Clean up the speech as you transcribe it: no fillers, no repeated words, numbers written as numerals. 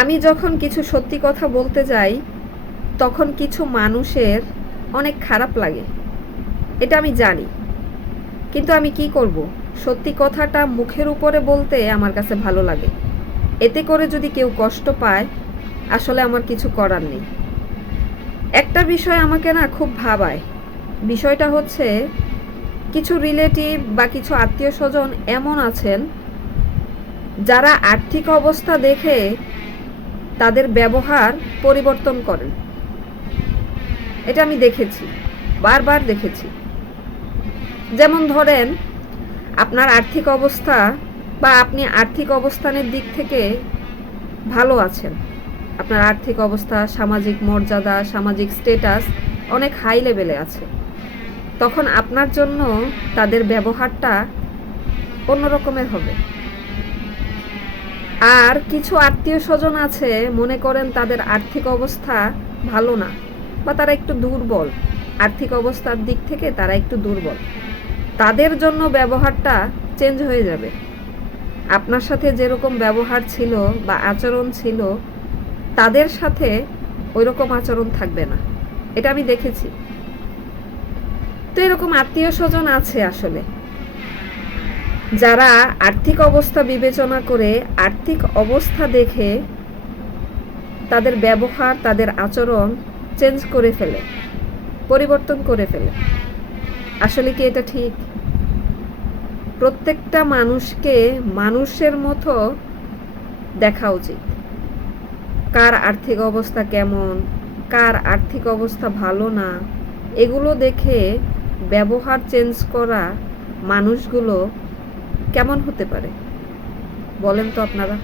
আমি যখন কিছু সত্যি কথা বলতে যাই তখন কিছু মানুষের অনেক খারাপ লাগে, এটা আমি জানি। কিন্তু আমি কি করব? সত্যি কথাটা মুখের উপরে বলতে আমার কাছে ভালো লাগে। এতে করে যদি কেউ কষ্ট পায়, আসলে আমার কিছু করার নেই। একটা বিষয় আমাকে না খুব ভাবায়। বিষয়টা হচ্ছে, কিছু রিলেটিভ বা কিছু আত্মীয় স্বজন এমন আছেন যারা আর্থিক অবস্থা দেখে তাদের ব্যবহার পরিবর্তন করেন। এটা আমি দেখেছি, বারবার দেখেছি। যেমন ধরেন, আপনার আর্থিক অবস্থা বা আপনি আর্থিক অবস্থানের দিক থেকে ভালো আছেন, আপনার আর্থিক অবস্থা, সামাজিক মর্যাদা, সামাজিক স্ট্যাটাস অনেক হাই লেভেলে আছে, তখন আপনার জন্য তাদের ব্যবহারটা অন্য রকমের হবে। আর কিছু আত্মীয় স্বজন আছে, মনে করেন তাদের আর্থিক অবস্থা ভালো না, বা তারা একটু দুর্বল, আর্থিক অবস্থার দিক থেকে তারা একটু দুর্বল, তাদের জন্য ব্যবহারটা চেঞ্জ হয়ে যাবে। আপনার সাথে যেরকম ব্যবহার ছিল বা আচরণ ছিল, তাদের সাথে ওই রকম আচরণ থাকবে না। এটা আমি দেখেছি। তো এরকম আত্মীয় স্বজন আছে আসলে, যারা আর্থিক অবস্থা বিবেচনা করে, আর্থিক অবস্থা দেখে তাদের ব্যবহার, তাদের আচরণ চেঞ্জ করে ফেলে, পরিবর্তন করে ফেলে। আসলে কি এটা ঠিক? প্রত্যেকটা মানুষকে মানুষের মতো দেখা উচিত। কার আর্থিক অবস্থা কেমন, কার আর্থিক অবস্থা ভালো না, এগুলো দেখে ব্যবহার চেঞ্জ করা মানুষগুলো কেমন হতে পারে বলেন তো আপনারা?